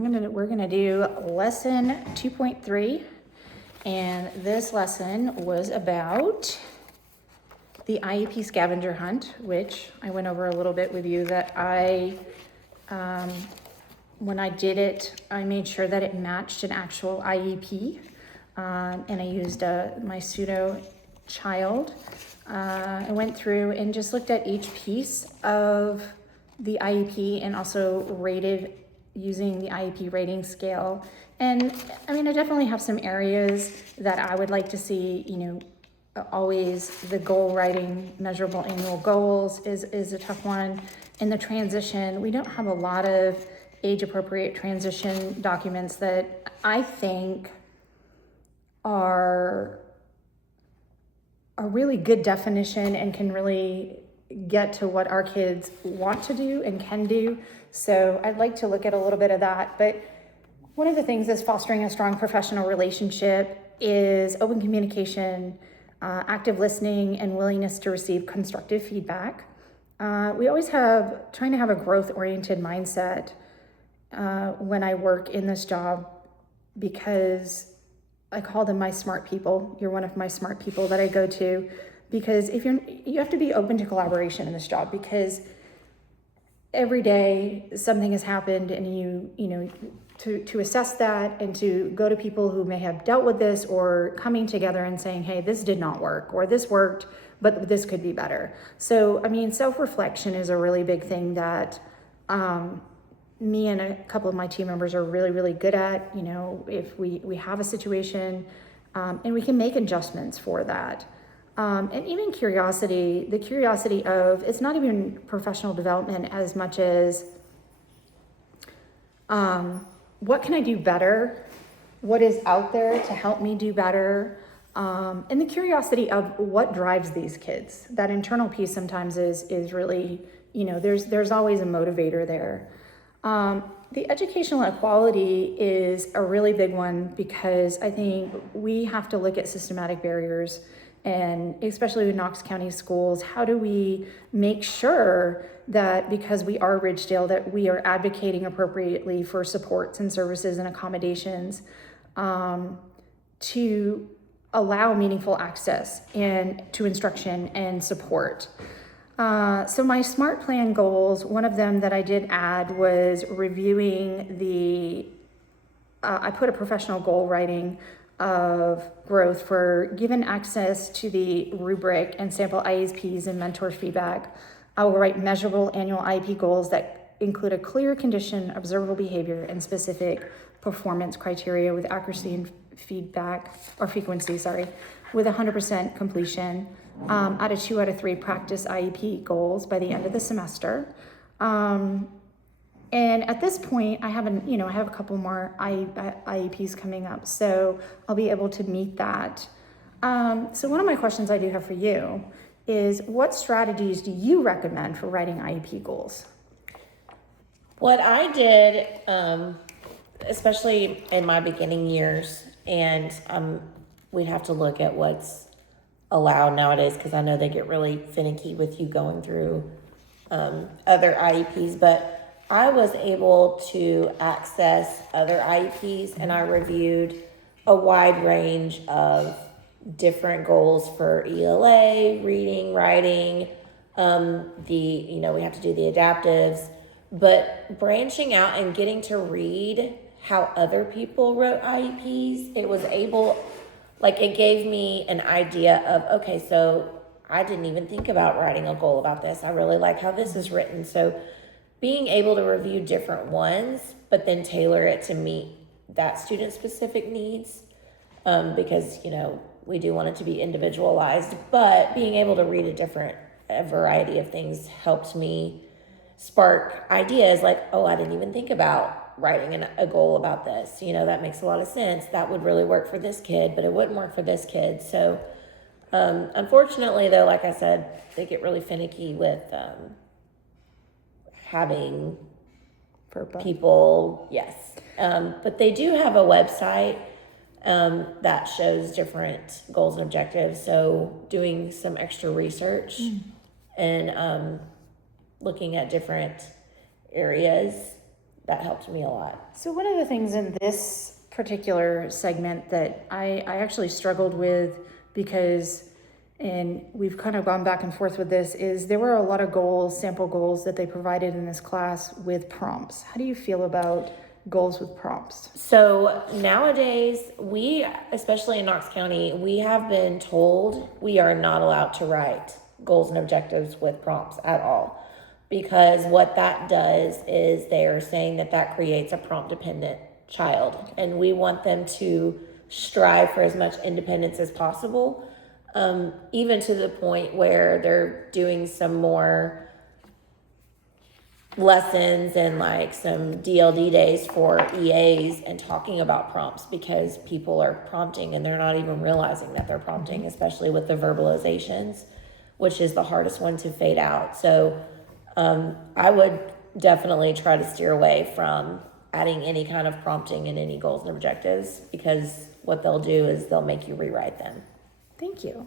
we're gonna do lesson 2.3, and this lesson was about the IEP Scavenger hunt, which I went over a little bit with you. That when I did it, I made sure that it matched an actual IEP, and I used my pseudo child. I went through and just looked at each piece of the IEP and also rated using the IEP rating scale. And I mean, I definitely have some areas that I would like to see, always the goal writing, measurable annual goals is a tough one. In the transition, we don't have a lot of age appropriate transition documents that I think are a really good definition and can really get to what our kids want to do and can do. So I'd like to look at a little bit of that. But one of the things is fostering a strong professional relationship is open communication, active listening, and willingness to receive constructive feedback. We always trying to have a growth-oriented mindset when I work in this job, because I call them my smart people. You're one of my smart people that I go to, because you have to be open to collaboration in this job, because every day something has happened, and to assess that and to go to people who may have dealt with this, or coming together and saying, hey, this did not work, or this worked, but this could be better. So, I mean, self-reflection is a really big thing that me and a couple of my team members are really, really good at. If we have a situation, and we can make adjustments for that. And even curiosity, the curiosity of, it's not even professional development as much as what can I do better? What is out there to help me do better? And the curiosity of what drives these kids. That internal piece sometimes is really, there's always a motivator there. The educational equality is a really big one, because I think we have to look at systematic barriers, and especially with Knox County schools, how do we make sure that, because we are Ridgedale, that we are advocating appropriately for supports and services and accommodations to allow meaningful access and to instruction and support. So my SMART plan goals, one of them that I did add was reviewing I put a professional goal writing of growth for given access to the rubric and sample IEPs and mentor feedback. I will write measurable annual IEP goals that include a clear condition, observable behavior, and specific performance criteria with accuracy and frequency, with 100% completion. Out of 2 out of 3 practice IEP goals by the end of the semester. And at this point, I have a couple more IEPs coming up, so I'll be able to meet that. So one of my questions I do have for you is, what strategies do you recommend for writing IEP goals? What I did, especially in my beginning years, and we'd have to look at what's allowed nowadays, because I know they get really finicky with you going through other IEPs, but I was able to access other IEPs, and I reviewed a wide range of different goals for ELA, reading, writing, we have to do the adaptives, but branching out and getting to read how other people wrote IEPs, it gave me an idea of, okay, so I didn't even think about writing a goal about this. I really like how this is written. So being able to review different ones, but then tailor it to meet that student specific needs, because, we do want it to be individualized, but being able to read a variety of things helped me spark ideas like, oh, I didn't even think about writing a goal about this. That makes a lot of sense. That would really work for this kid, but it wouldn't work for this kid. So unfortunately, though, like I said, they get really finicky with having people, yes. But they do have a website that shows different goals and objectives. So doing some extra research and looking at different areas that helped me a lot. So one of the things in this particular segment that I actually struggled with, because, and we've kind of gone back and forth with this, is there were a lot of goals, sample goals that they provided in this class with prompts. How do you feel about goals with prompts? So nowadays, we, especially in Knox County, we have been told we are not allowed to write goals and objectives with prompts at all. Because what that does is they are saying that creates a prompt dependent child. And we want them to strive for as much independence as possible, even to the point where they're doing some more lessons and like some DLD days for EAs and talking about prompts, because people are prompting and they're not even realizing that they're prompting, especially with the verbalizations, which is the hardest one to fade out. So I would definitely try to steer away from adding any kind of prompting in any goals and objectives, because what they'll do is they'll make you rewrite them. Thank you.